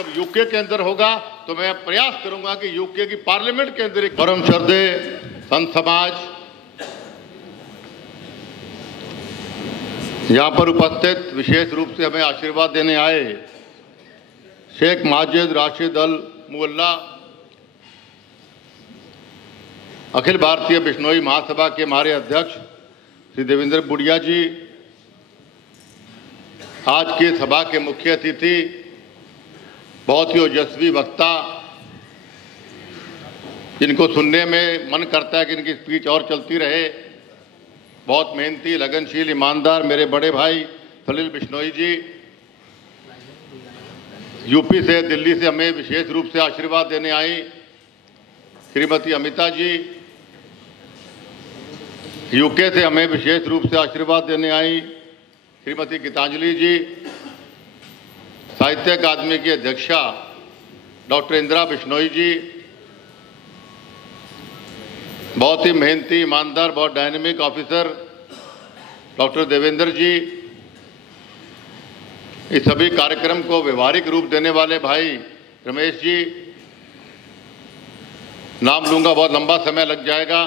जब यूके के अंदर होगा तो मैं प्रयास करूंगा कि यूके की पार्लियामेंट के अंदर एक परम श्रद्धेय संत समाज, यहां पर उपस्थित विशेष रूप से हमें आशीर्वाद देने आए शेख माजिद राशिद अल मुअल्ला, अखिल भारतीय बिश्नोई महासभा के हमारे अध्यक्ष श्री देवेंद्र बुढ़िया जी, आज की सभा के मुख्य अतिथि, बहुत ही ओजस्वी वक्ता, जिनको सुनने में मन करता है कि इनकी स्पीच और चलती रहे, बहुत मेहनती, लगनशील, ईमानदार मेरे बड़े भाई सलील बिश्नोई जी, यूपी से, दिल्ली से हमें विशेष रूप से आशीर्वाद देने आई श्रीमती अमिता जी, यूके से हमें विशेष रूप से आशीर्वाद देने आई श्रीमती गीतांजलि जी, साहित्य अकादमी की अध्यक्षा डॉक्टर इंदिरा बिश्नोई जी, बहुत ही मेहनती, ईमानदार, बहुत डायनेमिक ऑफिसर डॉक्टर देवेंद्र जी, इस सभी कार्यक्रम को व्यवहारिक रूप देने वाले भाई रमेश जी, नाम लूंगा बहुत लंबा समय लग जाएगा,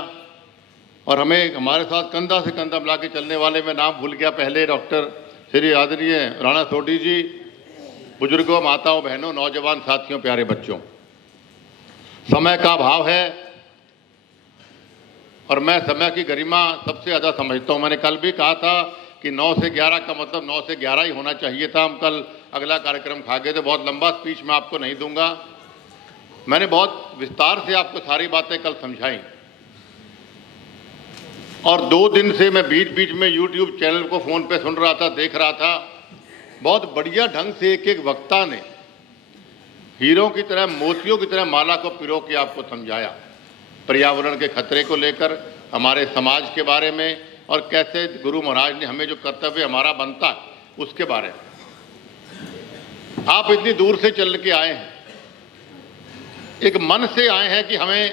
और हमें हमारे साथ कंधा से कंधा मिला के चलने वाले, मैं नाम भूल गया पहले, डॉक्टर श्री आदरणीय राणा सोढी जी, बुजुर्गों, माताओं, बहनों, नौजवान साथियों, प्यारे बच्चों, समय का अभाव है और मैं समय की गरिमा सबसे ज़्यादा समझता हूँ। मैंने कल भी कहा था कि 9 से 11 का मतलब 9 से 11 ही होना चाहिए था। हम कल अगला कार्यक्रम खा गए थे। बहुत लंबा स्पीच मैं आपको नहीं दूंगा। मैंने बहुत विस्तार से आपको सारी बातें कल समझाई, और 2 दिन से मैं बीच बीच में YouTube चैनल को फ़ोन पे सुन रहा था, देख रहा था। बहुत बढ़िया ढंग से एक एक वक्ता ने हीरों की तरह, मोतियों की तरह माला को पिरो के आपको समझाया, पर्यावरण के खतरे को लेकर, हमारे समाज के बारे में, और कैसे गुरु महाराज ने हमें जो कर्तव्य हमारा बनता है उसके बारे में। आप इतनी दूर से चल के आए हैं, एक मन से आए हैं कि हमें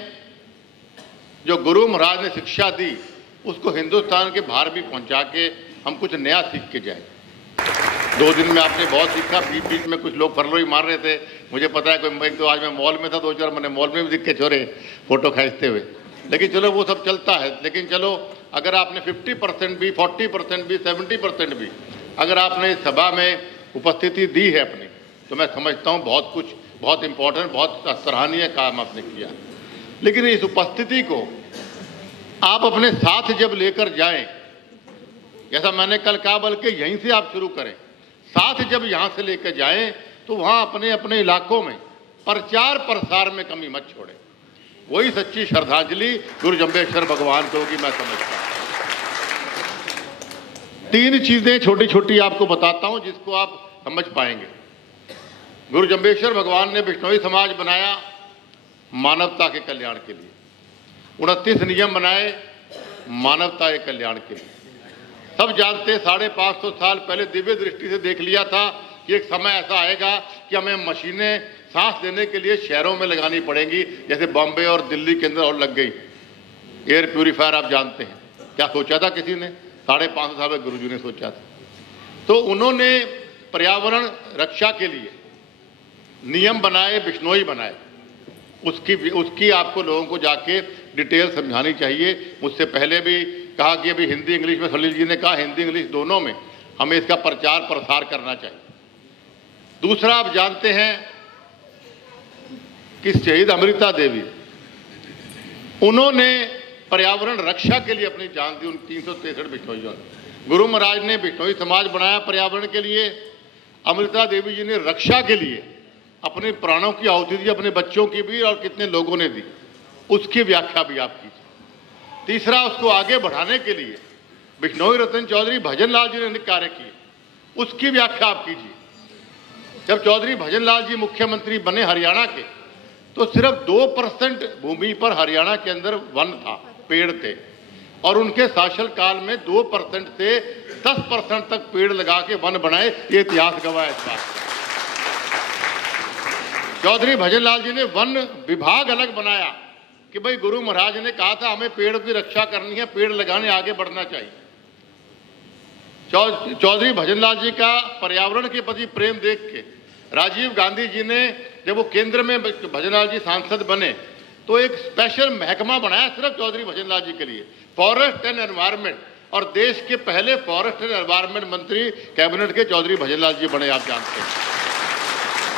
जो गुरु महाराज ने शिक्षा दी उसको हिंदुस्तान के बाहर भी पहुंचा के हम कुछ नया सीख के जाए। 2 दिन में आपने बहुत सीखा। बीच बीच में कुछ लोग फरलोई मार रहे थे, मुझे पता है। कोई एक तो आज मैं मॉल में था, 2-4 मैंने मॉल में भी दिख के छोड़े फोटो खींचते हुए, लेकिन चलो वो सब चलता है। लेकिन चलो, अगर आपने 50% भी, 40% भी, 70% भी अगर आपने इस सभा में उपस्थिति दी है अपनी, तो मैं समझता हूँ बहुत कुछ, बहुत इंपॉर्टेंट, बहुत सराहनीय काम आपने किया। लेकिन इस उपस्थिति को आप अपने साथ जब लेकर जाएं, जैसा मैंने कल कहा, बल्कि यहीं से आप शुरू करें। साथ जब यहाँ से लेकर जाएं तो वहाँ अपने अपने इलाकों में प्रचार प्रसार में कमी मत छोड़ें। वही सच्ची श्रद्धांजलि गुरु जम्बेश्वर भगवान को होगी, मैं समझता हूँ। 3 चीजें छोटी छोटी आपको बताता हूँ जिसको आप समझ पाएंगे। गुरु जम्बेश्वर भगवान ने बिश्नोई समाज बनाया मानवता के कल्याण के लिए। 29 नियम बनाए मानवता के कल्याण के लिए। सब जानते 550 साल पहले दिव्य दृष्टि से देख लिया था कि एक समय ऐसा आएगा कि हमें मशीनें सांस लेने के लिए शहरों में लगानी पड़ेंगी, जैसे बॉम्बे और दिल्ली के अंदर और लग गई। एयर प्यूरीफायर आप जानते हैं, क्या सोचा था किसी ने? 550 साल में गुरुजी ने सोचा था। तो उन्होंने पर्यावरण रक्षा के लिए नियम बनाए, बिश्नोई बनाए। उसकी आपको लोगों को जाके डिटेल समझानी चाहिए। मुझसे पहले भी कहा कि अभी हिंदी इंग्लिश में, सलील जी ने कहा हिंदी इंग्लिश दोनों में हमें इसका प्रचार प्रसार करना चाहिए। दूसरा, आप जानते हैं कि शहीद अमृता देवी, उन्होंने पर्यावरण रक्षा के लिए अपनी जान दी। उन 363 बिश्नोइयों ने। गुरु महाराज ने बिश्नोई समाज बनाया पर्यावरण के लिए, अमृता देवी जी ने रक्षा के लिए अपने प्राणों की आहुति दी, अपने बच्चों की भी, और कितने लोगों ने दी, उसकी व्याख्या भी आप कीजिए। तीसरा, उसको आगे बढ़ाने के लिए बिश्नोई रतन चौधरी भजनलाल जी ने कार्य किए, उसकी व्याख्या आप कीजिए। जब चौधरी भजनलाल जी मुख्यमंत्री बने हरियाणा के, तो सिर्फ 2% भूमि पर हरियाणा के अंदर वन था, पेड़ थे, और उनके शासन काल में 2% से 10% तक पेड़ लगा के वन बनाए। ये इतिहास गवाह है इस बात। चौधरी भजनलाल जी ने वन विभाग अलग बनाया कि भाई गुरु महाराज ने कहा था हमें पेड़ की रक्षा करनी है, पेड़ लगाने आगे बढ़ना चाहिए। चौधरी भजनलाल जी का पर्यावरण के प्रति प्रेम देख के राजीव गांधी जी ने जब वो केंद्र में भजनलाल जी सांसद बने तो एक स्पेशल महकमा बनाया सिर्फ चौधरी भजनलाल जी के लिए, फॉरेस्ट एंड एनवायरमेंट, और देश के पहले फॉरेस्ट एंड एनवायरमेंट मंत्री कैबिनेट के चौधरी भजनलाल जी बने, आप जानते हैं।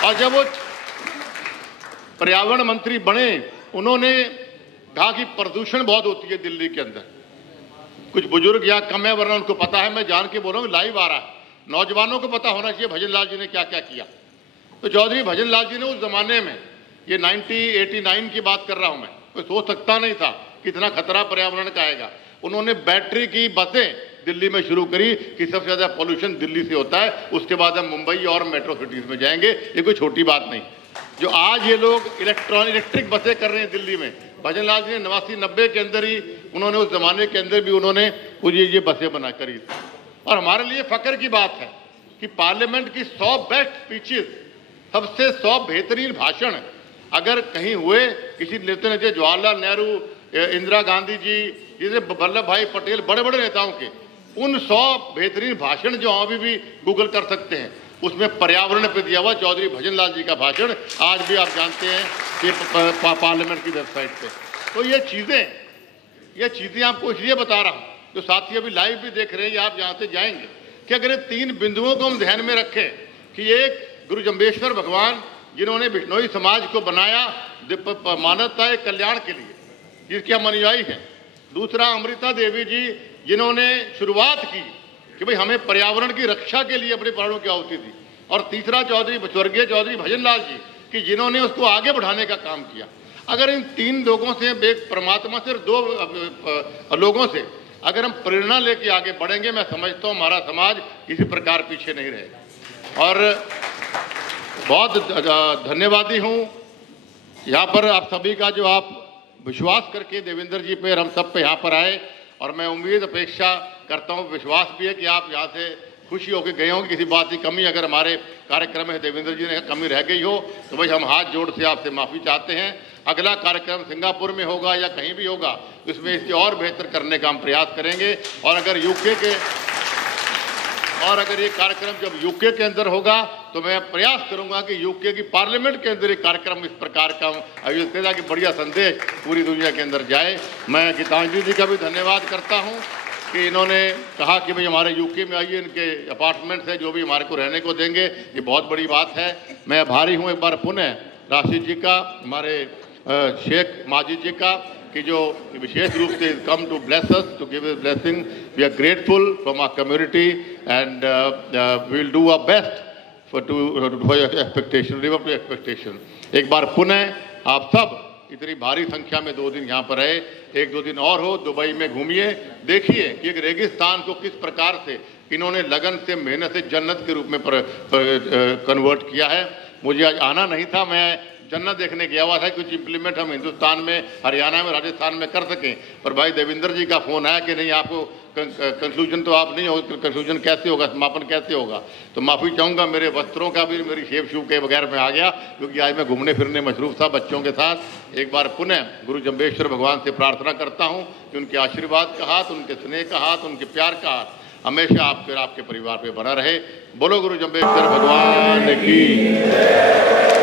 और जब वो पर्यावरण मंत्री बने उन्होंने कहा कि प्रदूषण बहुत होती है दिल्ली के अंदर। कुछ बुजुर्ग यहाँ कम है वरना उनको पता है, मैं जान के बोल रहा हूँ, लाइव आ रहा है, नौजवानों को पता होना चाहिए भजनलाल जी ने क्या क्या किया। तो चौधरी भजनलाल जी ने उस जमाने में, ये 1989 की बात कर रहा हूं मैं, कोई सोच सकता नहीं था कितना खतरा पर्यावरण का आएगा। उन्होंने बैटरी की बसें दिल्ली में शुरू करी कि सबसे ज्यादा पोल्यूशन दिल्ली से होता है, उसके बाद हम मुंबई और मेट्रो सिटीज में जाएंगे, ये कोई छोटी बात नहीं। जो आज ये लोग इलेक्ट्रिक बसें कर रहे हैं दिल्ली में, भजनलाल जी ने 89-90 के अंदर ही उन्होंने, उस जमाने के अंदर भी उन्होंने ये बसें बना करी। और हमारे लिए फख्र की बात है कि पार्लियामेंट की 100 बेस्ट स्पीचेस, सबसे 100 बेहतरीन भाषण अगर कहीं हुए किसी नेता ने, जवाहरलाल नेहरू, इंदिरा गांधी जी, जैसे वल्लभ भाई पटेल, बड़े बड़े नेताओं के, उन 100 बेहतरीन भाषण जो अभी भी गूगल कर सकते हैं, उसमें पर्यावरण पे दिया हुआ चौधरी भजनलाल जी का भाषण आज भी आप जानते हैं कि पार्लियामेंट की वेबसाइट पे। तो ये चीजें आपको इसलिए बता रहा हूँ, जो साथी अभी लाइव भी देख रहे हैं, आप यहाँ से जाएंगे, कि अगर 3 बिंदुओं को हम ध्यान में रखें कि एक गुरु जम्बेश्वर भगवान जिन्होंने बिश्नोई समाज को बनाया मानवता के कल्याण के लिए, जिसके हम अनुयायी हैं। दूसरा अमृता देवी जी जिन्होंने शुरुआत की कि भाई हमें पर्यावरण की रक्षा के लिए अपने प्राणों की आहुति दी। और तीसरा स्वर्गीय चौधरी भजनलाल जी कि जिन्होंने उसको आगे बढ़ाने का काम किया। अगर इन 3 लोगों से, एक परमात्मा से, 2 लोगों से अगर हम प्रेरणा लेके आगे बढ़ेंगे, मैं समझता हूँ हमारा समाज किसी प्रकार पीछे नहीं रहेगा। और बहुत धन्यवादी हूँ यहाँ पर आप सभी का, जो आप विश्वास करके देवेंद्र जी पे, हम सब पे यहाँ पर आए। और मैं उम्मीद अपेक्षा करता हूँ, विश्वास भी है कि आप यहाँ से खुशी होकर गए होंगे। किसी बात की कमी अगर हमारे कार्यक्रम में देवेंद्र जी ने कमी रह गई हो तो भाई हम हाथ जोड़ से आपसे माफ़ी चाहते हैं। अगला कार्यक्रम सिंगापुर में होगा या कहीं भी होगा, इसमें इससे और बेहतर करने का हम प्रयास करेंगे। और अगर ये कार्यक्रम जब यूके के अंदर होगा तो मैं प्रयास करूंगा कि यूके की पार्लियामेंट के अंदर एक कार्यक्रम इस प्रकार का आयोजित करें ताकि बढ़िया संदेश पूरी दुनिया के अंदर जाए। मैं गीतांजलि जी का भी धन्यवाद करता हूं कि इन्होंने कहा कि भाई हमारे यूके में आइए, इनके अपार्टमेंट्स है जो भी हमारे को रहने को देंगे, ये बहुत बड़ी बात है। मैं आभारी हूँ एक बार पुनः राशिद जी का, हमारे शेख माजिद जी का, कि जो विशेष रूप से come to bless us, to give us blessing. We are grateful from our community and we will do our best for your expectation, live up to expectation. एक बार पुनः आप सब इतनी भारी संख्या में 2 दिन यहाँ पर रहे, 1-2 दिन और हो, दुबई में घूमिए, देखिए कि एक रेगिस्तान को किस प्रकार से इन्होंने लगन से, मेहनत से जन्नत के रूप में कन्वर्ट किया है। मुझे आज आना नहीं था, मैं जन्नत देखने गया हुआ था, कुछ इंप्लीमेंट हम हिंदुस्तान में, हरियाणा में, राजस्थान में कर सकें। पर भाई देवेंद्र जी का फोन आया कि नहीं, आपको कंक्लूजन तो आप नहीं हो, कंक्लूजन कैसे होगा, समापन कैसे होगा। तो माफ़ी चाहूँगा, मेरे वस्त्रों का भी, मेरी शेप शू के बगैर में आ गया, क्योंकि आज मैं घूमने फिरने मशरूफ था बच्चों के साथ। एक बार पुनः गुरु जम्बेश्वर भगवान से प्रार्थना करता हूँ कि उनके आशीर्वाद का हाथ, उनके स्नेह का हाथ, उनके प्यार का हाथ हमेशा आपके परिवार पे बना रहे। बोलो गुरु जम्बेश्वर भगवान की।